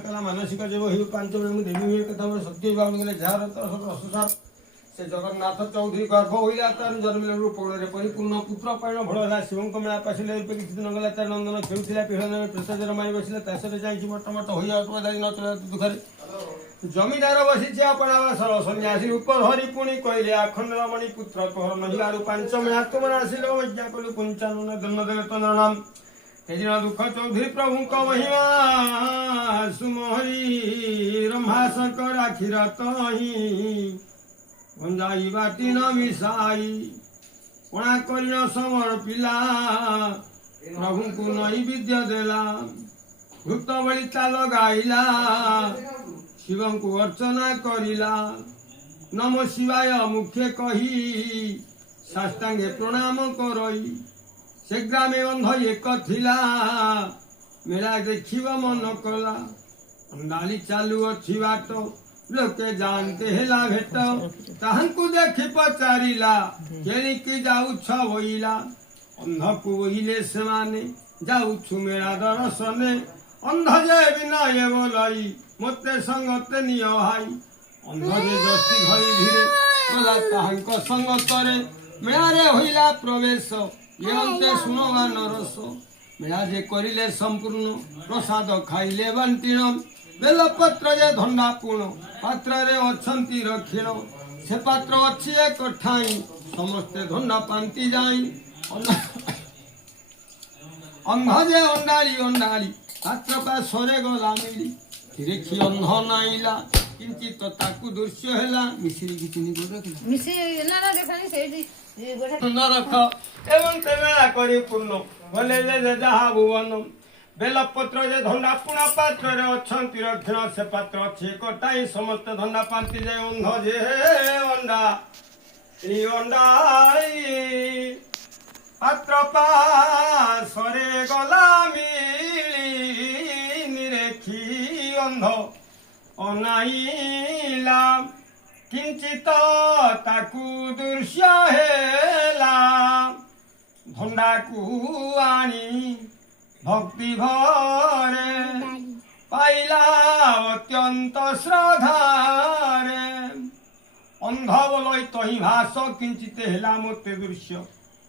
कला मानसिक जीव हो पांच बेलू देवी हुए कथा मोर सत्य बाबू गले जार रससार से जगन्नाथ चौधरी गर्भ होइला तार जन्म पौड़े परिपूर्ण पुत्र पैण भड़ा शिव को मेला पशिले किसी दिन गला तार नंदन खेलुला पीढ़ प्रसाद मारी बसिले तासरे जाइए मोटमोट हो दुखरे जमीदार बसी अपना बासर सन्यासी उपधरी पुणी कहले आखंड रमणी पुत्र कहर नहिबारु पांच मेला तुम आसिल यज्ञा कलु पंचानन दन्न देव तनाम तेजना दुख चौधरी प्रभु को महिमा सुमहरी रंभासक राखी रतही गंजाई बाटी न मिसाई कोणा करिन समर पिला प्रभु को नई विद्या देला भूत बड़ी ताल गाइला शिव को अर्चना करिला नमो शिवाय मुखे कही साष्टांगे प्रणाम करई से ग्रामे अंध एक थिला मेला देखिब मन कला अंडाली चालू अच्छी बाट लोके जानते हेला भेट ताहंकु देखि पचारिला केणिकी जाउछ बोइला अंध को बोइले सेमाने जाउछु मेला दर्शने अंध जे बिना ये बोलाई मते संगते नियो हाई अंध जे जस्ती घरी धीरे कला ताहंक संगतरे मेलारे होइला प्रवेश ये अंते सुनवा नरस मेला जे करिले संपूर्ण प्रसाद खाइले बंटिण बेलपत्र जे धंडा पूर्ण पात्र रे अछंती रखिण से पात्र अच्छी एक ठाई समस्ते धंडा पांती जाई अंध जे अंडाली अंडाली पात्र पा सरे गला मिली देखी अंध नाइला किंचित ताकू दृश्य हैला मिश्री कितनी गोड़ रखला मिश्री ना देखनी सेठी न रख एवं तेरा करी पूर्ण भले जे जहा भुवन बेलपत्र जे धंडा पुणा पात्र रे अछंती रक्षण से पात्र अच्छे कटाई समस्त धंडा पांती जाए अंध जे अंडा ई अंडाई पात्र पा सरे गला मिली निरेखी अंध अनाइला किंचित ताकू दृश्य हेला धंडा को आनी भक्ति भरे पाइला अत्यंत श्रद्धारे अंध बोल तही भाष किंचित हेला मते दृश्य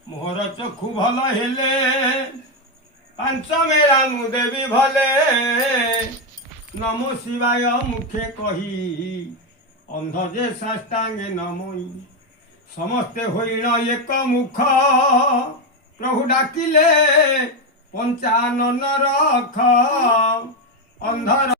मोहर चक्षु भल हेले पांच मेला मु देवी भले नमो शिवाय मुखे कही अंध जे साष्टांगे नमोई समस्ते होइण एक मुख प्रभु डाकिले पंचानन रख अंधर